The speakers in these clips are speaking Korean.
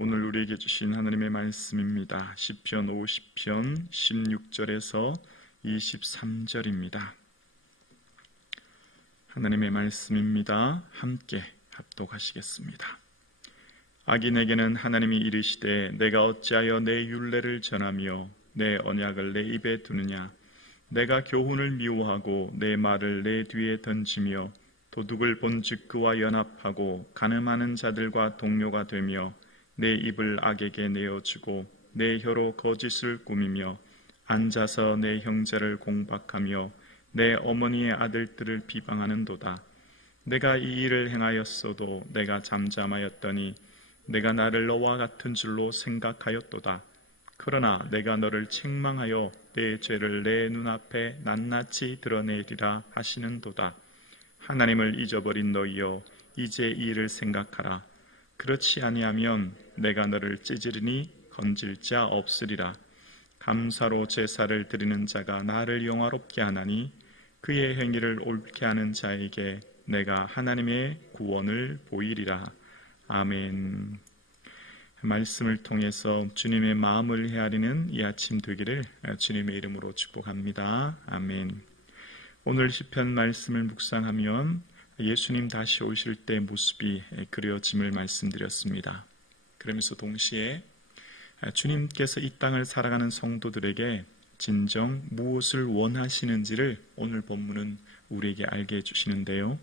오늘 우리에게 주신 하나님의 말씀입니다. 시편 50편 16절에서 23절입니다. 하나님의 말씀입니다. 함께 합독하시겠습니다. 악인에게는 하나님이 이르시되 내가 어찌하여 내 율례를 전하며 내 언약을 내 입에 두느냐. 내가 교훈을 미워하고 내 말을 내 뒤에 던지며 도둑을 본즉 그와 연합하고 간음하는 자들과 동료가 되며 내 입을 악에게 내어주고 내 혀로 거짓을 꾸미며 앉아서 내 형제를 공박하며 내 어머니의 아들들을 비방하는도다. 내가 이 일을 행하였어도 내가 잠잠하였더니 내가 나를 너와 같은 줄로 생각하였도다. 그러나 내가 너를 책망하여 내 죄를 내 눈앞에 낱낱이 드러내리라 하시는도다. 하나님을 잊어버린 너희여, 이제 이 일을 생각하라. 그렇지 아니하면 내가 너를 찢으리니 건질 자 없으리라. 감사로 제사를 드리는 자가 나를 영화롭게 하나니 그의 행위를 옳게 하는 자에게 내가 하나님의 구원을 보이리라. 아멘. 말씀을 통해서 주님의 마음을 헤아리는 이 아침 되기를 주님의 이름으로 축복합니다. 아멘. 오늘 시편 말씀을 묵상하면 예수님 다시 오실 때 모습이 그려짐을 말씀드렸습니다. 그러면서 동시에 주님께서 이 땅을 살아가는 성도들에게 진정 무엇을 원하시는지를 오늘 본문은 우리에게 알게 해주시는데요.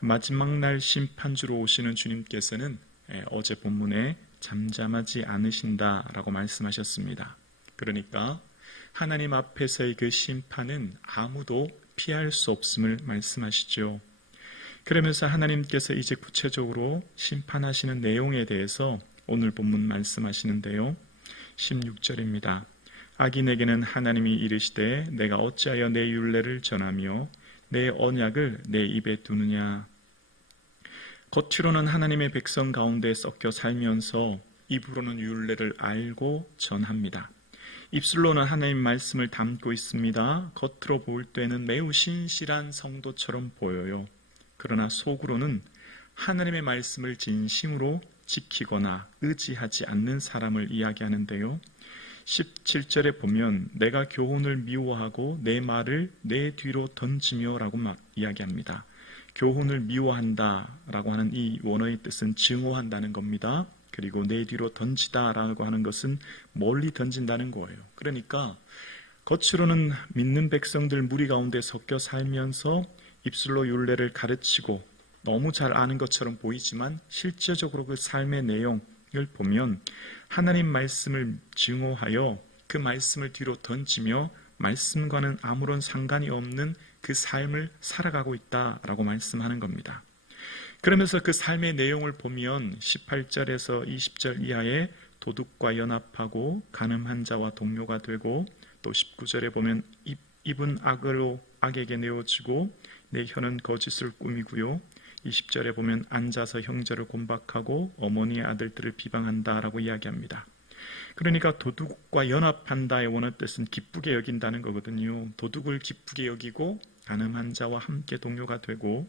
마지막 날 심판주로 오시는 주님께서는 어제 본문에 잠잠하지 않으신다라고 말씀하셨습니다. 그러니까 하나님 앞에서의 그 심판은 아무도 피할 수 없음을 말씀하시죠. 그러면서 하나님께서 이제 구체적으로 심판하시는 내용에 대해서 오늘 본문 말씀하시는데요. 16절입니다. 악인에게는 하나님이 이르시되 내가 어찌하여 내 율례를 전하며 내 언약을 내 입에 두느냐. 겉으로는 하나님의 백성 가운데 섞여 살면서 입으로는 율례를 알고 전합니다. 입술로는 하나님 말씀을 담고 있습니다. 겉으로 볼 때는 매우 신실한 성도처럼 보여요. 그러나 속으로는 하나님의 말씀을 진심으로 지키거나 의지하지 않는 사람을 이야기하는데요. 17절에 보면 내가 교훈을 미워하고 내 말을 내 뒤로 던지며 라고 이야기합니다. 교훈을 미워한다 라고 하는 이 원어의 뜻은 증오한다는 겁니다. 그리고 내 뒤로 던지다 라고 하는 것은 멀리 던진다는 거예요. 그러니까 겉으로는 믿는 백성들 무리 가운데 섞여 살면서 입술로 율례를 가르치고 너무 잘 아는 것처럼 보이지만 실제적으로 그 삶의 내용을 보면 하나님 말씀을 증오하여 그 말씀을 뒤로 던지며 말씀과는 아무런 상관이 없는 그 삶을 살아가고 있다라고 말씀하는 겁니다. 그러면서 그 삶의 내용을 보면 18절에서 20절 이하에 도둑과 연합하고 간음한 자와 동료가 되고 또 19절에 보면 입은 악으로 악에게 내어주고 내 혀는 거짓을 꾸미고요. 20절에 보면 앉아서 형제를 공박하고 어머니의 아들들을 비방한다라고 이야기합니다. 그러니까 도둑과 연합한다의 원어 뜻은 기쁘게 여긴다는 거거든요. 도둑을 기쁘게 여기고 간음한 자와 함께 동료가 되고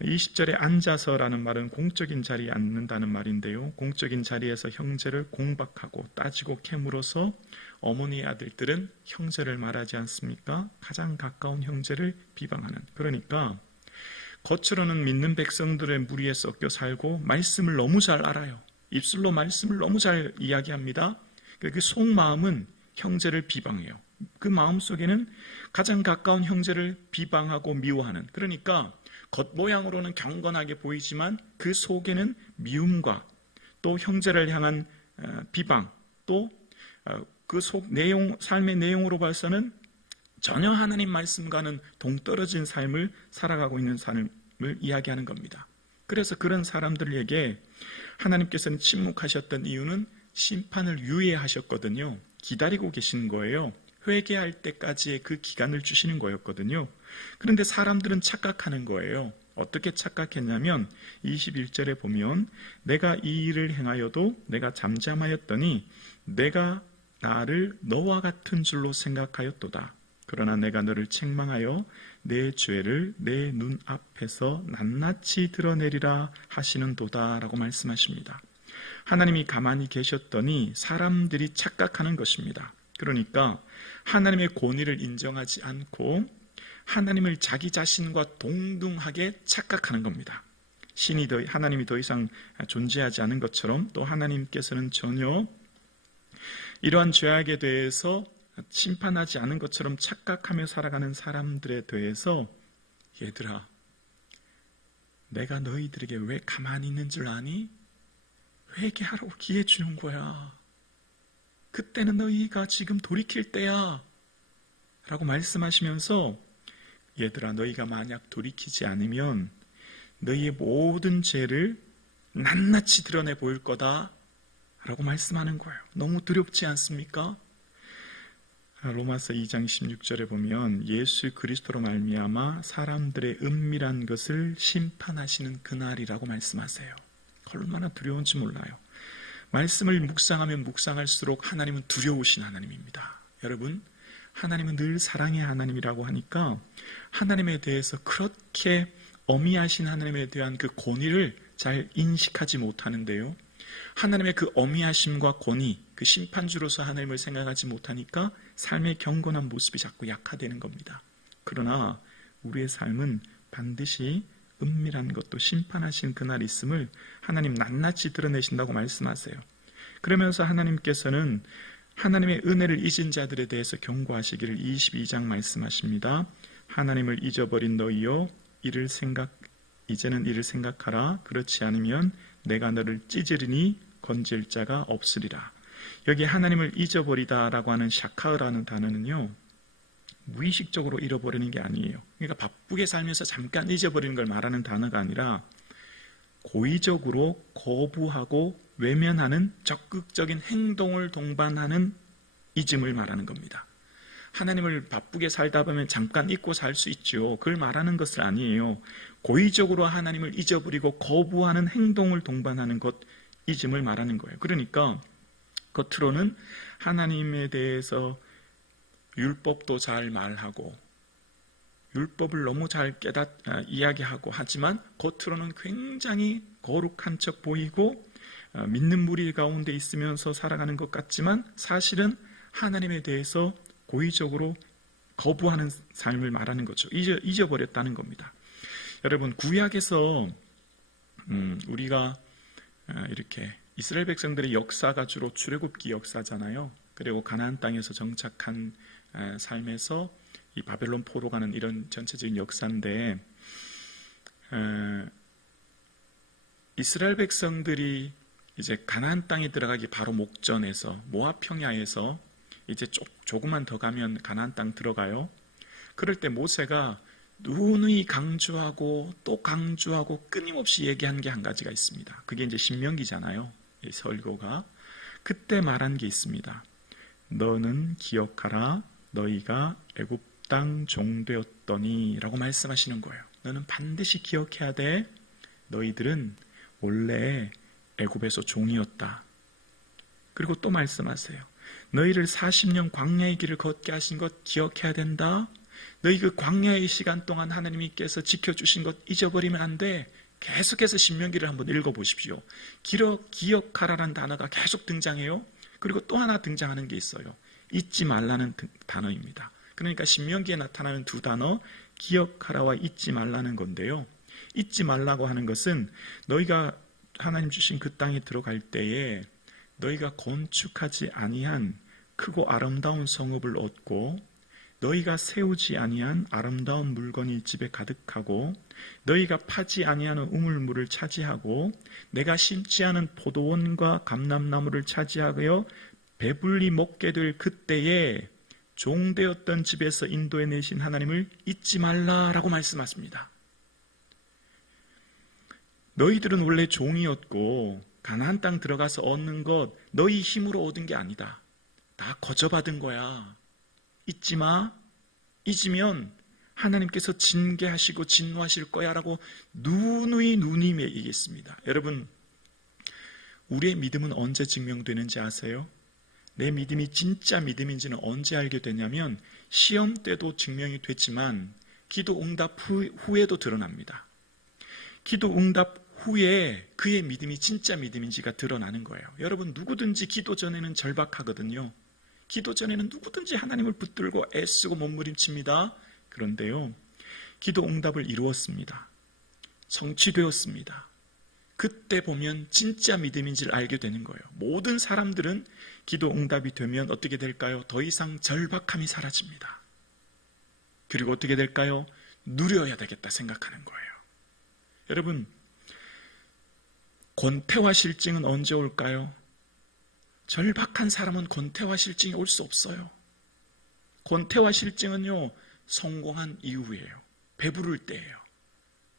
20절에 앉아서라는 말은 공적인 자리에 앉는다는 말인데요. 공적인 자리에서 형제를 공박하고 따지고 캐물어서 어머니의 아들들은 형제를 말하지 않습니까? 가장 가까운 형제를 비방하는. 그러니까 겉으로는 믿는 백성들의 무리에 섞여 살고 말씀을 너무 잘 알아요. 입술로 말씀을 너무 잘 이야기합니다. 그 속마음은 형제를 비방해요. 그 마음속에는 가장 가까운 형제를 비방하고 미워하는. 그러니까 겉모양으로는 경건하게 보이지만 그 속에는 미움과 또 형제를 향한 비방, 또 그 속 내용, 삶의 내용으로 봐서는 전혀 하나님 말씀과는 동떨어진 삶을 살아가고 있는 삶을 이야기하는 겁니다. 그래서 그런 사람들에게 하나님께서는 침묵하셨던 이유는 심판을 유예하셨거든요. 기다리고 계신 거예요. 회개할 때까지의 그 기간을 주시는 거였거든요. 그런데 사람들은 착각하는 거예요. 어떻게 착각했냐면 21절에 보면 내가 이 일을 행하여도 내가 잠잠하였더니 내가 나를 너와 같은 줄로 생각하였도다. 그러나 내가 너를 책망하여 내 죄를 내 눈앞에서 낱낱이 드러내리라 하시는도다 라고 말씀하십니다. 하나님이 가만히 계셨더니 사람들이 착각하는 것입니다. 그러니까 하나님의 권위를 인정하지 않고 하나님을 자기 자신과 동등하게 착각하는 겁니다. 하나님이 더 이상 존재하지 않은 것처럼, 또 하나님께서는 전혀 이러한 죄악에 대해서 심판하지 않은 것처럼 착각하며 살아가는 사람들에 대해서, 얘들아, 내가 너희들에게 왜 가만히 있는 줄 아니? 회개하라고 기회 주는 거야. 그때는 너희가 지금 돌이킬 때야 라고 말씀하시면서, 얘들아, 너희가 만약 돌이키지 않으면 너희의 모든 죄를 낱낱이 드러내 보일 거다 라고 말씀하는 거예요. 너무 두렵지 않습니까? 로마서 2장 16절에 보면 예수 그리스도로 말미암아 사람들의 은밀한 것을 심판하시는 그날이라고 말씀하세요. 얼마나 두려운지 몰라요. 말씀을 묵상하면 묵상할수록 하나님은 두려우신 하나님입니다. 여러분, 하나님은 늘 사랑의 하나님이라고 하니까 하나님에 대해서 그렇게 어미하신 하나님에 대한 그 권위를 잘 인식하지 못하는데요, 하나님의 그 어미하심과 권위, 그 심판주로서 하나님을 생각하지 못하니까 삶의 경건한 모습이 자꾸 약화되는 겁니다. 그러나 우리의 삶은 반드시 은밀한 것도 심판하신 그날 있음을 하나님 낱낱이 드러내신다고 말씀하세요. 그러면서 하나님께서는 하나님의 은혜를 잊은 자들에 대해서 경고하시기를 22장 말씀하십니다. 하나님을 잊어버린 너희여, 이제는 이를 생각하라. 그렇지 않으면 내가 너를 찢으리니 건질 자가 없으리라. 여기 하나님을 잊어버리다라고 하는 샤카흐라는 단어는요, 무의식적으로 잃어버리는 게 아니에요. 그러니까 바쁘게 살면서 잠깐 잊어버리는 걸 말하는 단어가 아니라 고의적으로 거부하고 외면하는 적극적인 행동을 동반하는 잊음을 말하는 겁니다. 하나님을 바쁘게 살다 보면 잠깐 잊고 살 수 있죠. 그걸 말하는 것은 아니에요. 고의적으로 하나님을 잊어버리고 거부하는 행동을 동반하는 것, 잊음을 말하는 거예요. 그러니까 겉으로는 하나님에 대해서 율법도 잘 말하고 율법을 너무 잘 이야기하고 하지만 겉으로는 굉장히 거룩한 척 보이고 믿는 무리 가운데 있으면서 살아가는 것 같지만 사실은 하나님에 대해서 고의적으로 거부하는 삶을 말하는 거죠. 잊어버렸다는 겁니다. 여러분, 구약에서 우리가 이렇게 이스라엘 백성들의 역사가 주로 출애굽기 역사잖아요. 그리고 가나안 땅에서 정착한 삶에서 이 바벨론 포로 가는 이런 전체적인 역사인데, 이스라엘 백성들이 이제 가나안 땅에 들어가기 바로 목전에서 모압 평야에서 이제 조금만 더 가면 가나안 땅 들어가요. 그럴 때 모세가 누누이 강조하고 또 강조하고 끊임없이 얘기한 게 한 가지가 있습니다. 그게 이제 신명기잖아요. 이 설교가. 그때 말한 게 있습니다. 너는 기억하라, 너희가 애굽 땅 종되었더니 라고 말씀하시는 거예요. 너는 반드시 기억해야 돼. 너희들은 원래 애굽에서 종이었다. 그리고 또 말씀하세요. 너희를 40년 광야의 길을 걷게 하신 것 기억해야 된다. 너희 그 광야의 시간 동안 하나님께서 지켜주신 것 잊어버리면 안 돼. 계속해서 신명기를 한번 읽어보십시오. 기억하라는 단어가 계속 등장해요. 그리고 또 하나 등장하는 게 있어요. 잊지 말라는 단어입니다. 그러니까 신명기에 나타나는 두 단어, 기억하라와 잊지 말라는 건데요. 잊지 말라고 하는 것은 너희가 하나님 주신 그 땅에 들어갈 때에 너희가 건축하지 아니한 크고 아름다운 성읍을 얻고 너희가 세우지 아니한 아름다운 물건이 집에 가득하고 너희가 파지 아니하는 우물물을 차지하고 내가 심지 않은 포도원과 감람나무를 차지하여 배불리 먹게 될 그때에 종되었던 집에서 인도해 내신 하나님을 잊지 말라라고 말씀하십니다. 너희들은 원래 종이었고 가나안 땅 들어가서 얻는 것 너희 힘으로 얻은 게 아니다. 다 거저받은 거야. 잊지 마. 잊으면 하나님께서 징계하시고 진노하실 거야 라고 누누이 얘기했습니다. 여러분, 우리의 믿음은 언제 증명되는지 아세요? 내 믿음이 진짜 믿음인지는 언제 알게 되냐면 시험 때도 증명이 됐지만 기도 응답 후에도 드러납니다. 기도 응답 후에 그의 믿음이 진짜 믿음인지가 드러나는 거예요. 여러분, 누구든지 기도 전에는 절박하거든요. 기도 전에는 누구든지 하나님을 붙들고 애쓰고 몸부림칩니다. 그런데요, 기도 응답을 이루었습니다. 성취되었습니다. 그때 보면 진짜 믿음인지를 알게 되는 거예요. 모든 사람들은 기도 응답이 되면 어떻게 될까요? 더 이상 절박함이 사라집니다. 그리고 어떻게 될까요? 누려야 되겠다 생각하는 거예요. 여러분, 권태와 실증은 언제 올까요? 절박한 사람은 권태와 실증이 올 수 없어요. 권태와 실증은요, 성공한 이후예요. 배부를 때예요.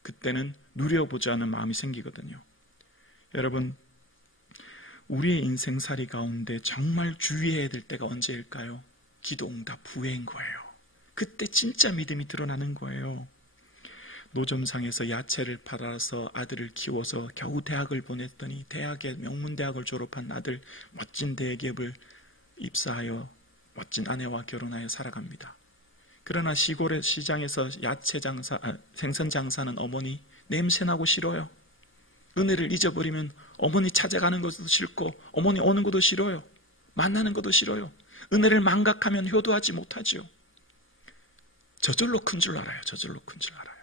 그때는 누려보자 하는 마음이 생기거든요. 여러분, 우리의 인생살이 가운데 정말 주의해야 될 때가 언제일까요? 기도응답 후에인 거예요. 그때 진짜 믿음이 드러나는 거예요. 노점상에서 야채를 팔아서 아들을 키워서 겨우 대학을 보냈더니 대학에 명문대학을 졸업한 아들, 멋진 대기업을 입사하여 멋진 아내와 결혼하여 살아갑니다. 그러나 시골의 시장에서 생선 장사하는 어머니, 냄새나고 싫어요. 은혜를 잊어버리면 어머니 찾아가는 것도 싫고 어머니 오는 것도 싫어요. 만나는 것도 싫어요. 은혜를 망각하면 효도하지 못하죠. 저절로 큰 줄 알아요. 저절로 큰 줄 알아요.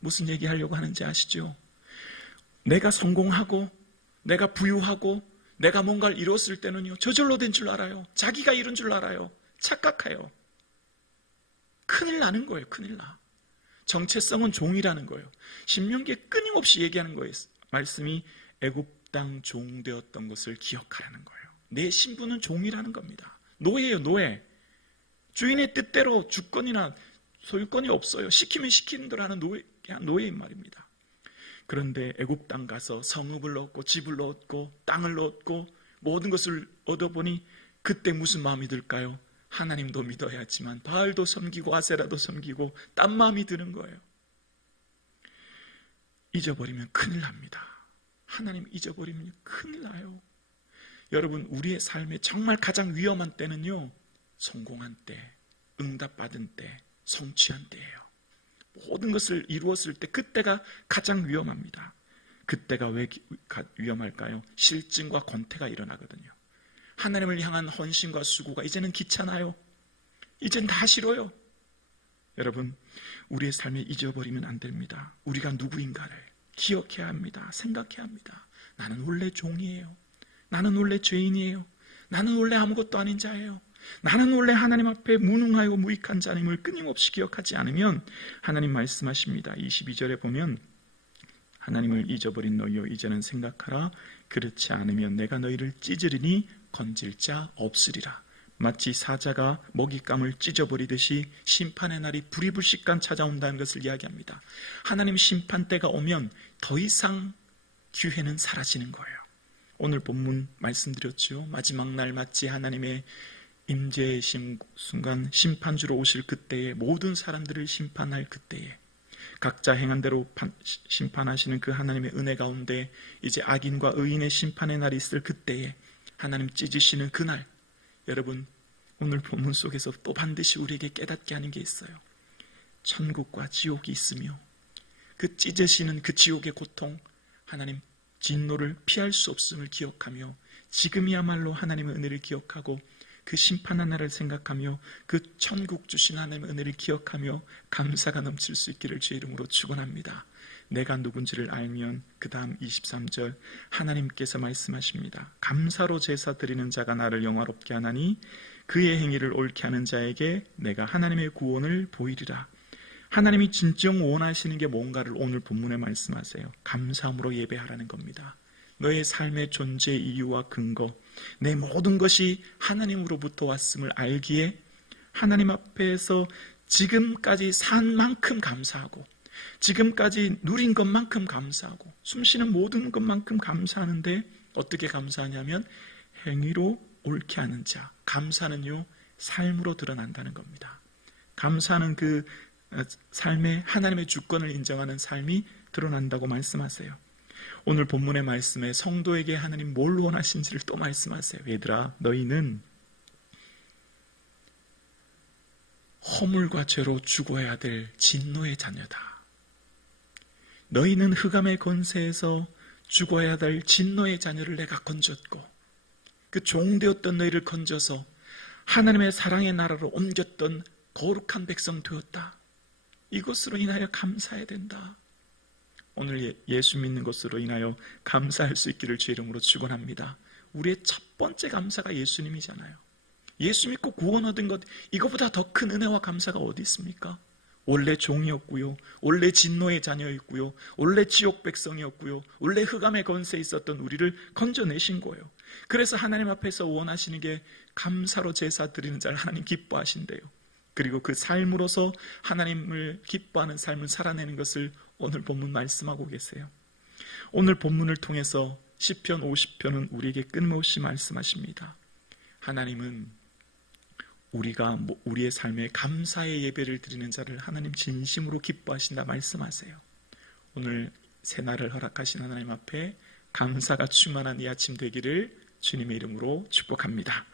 무슨 얘기하려고 하는지 아시죠? 내가 성공하고 내가 부유하고 내가 뭔가를 이뤘을 때는요, 저절로 된 줄 알아요. 자기가 이룬 줄 알아요. 착각해요. 큰일 나는 거예요. 큰일 나. 정체성은 종이라는 거예요. 신명기에 끊임없이 얘기하는 거예요. 말씀이 애굽 땅 종 되었던 것을 기억하라는 거예요. 내 신분은 종이라는 겁니다. 노예예요. 노예. 주인의 뜻대로 주권이나 소유권이 없어요. 시키면 시키는 대로 하는 노예인 말입니다. 그런데 애굽 땅 가서 성읍을 얻고 집을 얻고 땅을 얻고 모든 것을 얻어보니 그때 무슨 마음이 들까요? 하나님도 믿어야지만 바알도 섬기고 아세라도 섬기고 딴 마음이 드는 거예요. 잊어버리면 큰일 납니다. 하나님 잊어버리면 큰일 나요. 여러분, 우리의 삶에 정말 가장 위험한 때는요, 성공한 때, 응답받은 때, 성취한 때예요. 모든 것을 이루었을 때 그때가 가장 위험합니다. 그때가 왜 위험할까요? 실증과 권태가 일어나거든요. 하나님을 향한 헌신과 수고가 이제는 귀찮아요. 이젠 다 싫어요. 여러분, 우리의 삶에 잊어버리면 안 됩니다. 우리가 누구인가를 기억해야 합니다. 생각해야 합니다. 나는 원래 종이에요. 나는 원래 죄인이에요. 나는 원래 아무것도 아닌 자예요. 나는 원래 하나님 앞에 무능하고 무익한 자임을 끊임없이 기억하지 않으면 하나님 말씀하십니다. 22절에 보면 하나님을 잊어버린 너희여 이제는 생각하라. 그렇지 않으면 내가 너희를 찢으리니 건질 자 없으리라. 마치 사자가 먹잇감을 찢어버리듯이 심판의 날이 불이불식간 찾아온다는 것을 이야기합니다. 하나님 심판 때가 오면 더 이상 기회는 사라지는 거예요. 오늘 본문 말씀드렸죠. 마지막 날 마치 하나님의 임재의 순간 심판주로 오실 그때에 모든 사람들을 심판할 그때에 각자 행한 대로 심판하시는 그 하나님의 은혜 가운데 이제 악인과 의인의 심판의 날이 있을 그때에 하나님 찢으시는 그날, 여러분, 오늘 본문 속에서 또 반드시 우리에게 깨닫게 하는 게 있어요. 천국과 지옥이 있으며 그 찢으시는 그 지옥의 고통, 하나님 진노를 피할 수 없음을 기억하며 지금이야말로 하나님의 은혜를 기억하고 그 심판한 날을 생각하며 그 천국 주신 하나님의 은혜를 기억하며 감사가 넘칠 수 있기를 주의 이름으로 축원합니다. 내가 누군지를 알면 그 다음 23절 하나님께서 말씀하십니다. 감사로 제사 드리는 자가 나를 영화롭게 하나니 그의 행위를 옳게 하는 자에게 내가 하나님의 구원을 보이리라. 하나님이 진정 원하시는 게 뭔가를 오늘 본문에 말씀하세요. 감사함으로 예배하라는 겁니다. 너의 삶의 존재 이유와 근거, 내 모든 것이 하나님으로부터 왔음을 알기에 하나님 앞에서 지금까지 산 만큼 감사하고 지금까지 누린 것만큼 감사하고 숨쉬는 모든 것만큼 감사하는데 어떻게 감사하냐면 행위로 옳게 하는 자. 감사는요, 삶으로 드러난다는 겁니다. 감사는 그 삶에 하나님의 주권을 인정하는 삶이 드러난다고 말씀하세요. 오늘 본문의 말씀에 성도에게 하나님 뭘 원하신지를 또 말씀하세요. 얘들아, 너희는 허물과 죄로 죽어야 될 진노의 자녀다. 너희는 흑암의 권세에서 죽어야 될 진노의 자녀를 내가 건졌고 그 종되었던 너희를 건져서 하나님의 사랑의 나라로 옮겼던 거룩한 백성 되었다. 이것으로 인하여 감사해야 된다. 오늘 예수 믿는 것으로 인하여 감사할 수 있기를 주의 이름으로 축원합니다. 우리의 첫 번째 감사가 예수님이잖아요. 예수 믿고 구원 얻은 것, 이거보다 더 큰 은혜와 감사가 어디 있습니까? 원래 종이었고요, 원래 진노의 자녀였고요, 원래 지옥 백성이었고요, 원래 흑암의 권세에 있었던 우리를 건져내신 거예요. 그래서 하나님 앞에서 원하시는 게 감사로 제사 드리는 자를 하나님 기뻐하신대요. 그리고 그 삶으로서 하나님을 기뻐하는 삶을 살아내는 것을 오늘 본문 말씀하고 계세요. 오늘 본문을 통해서 시편 50편은 우리에게 끊임없이 말씀하십니다. 하나님은 우리가 우리의 삶에 감사의 예배를 드리는 자를 하나님 진심으로 기뻐하신다 말씀하세요. 오늘 새날을 허락하신 하나님 앞에 감사가 충만한 이 아침 되기를 주님의 이름으로 축복합니다.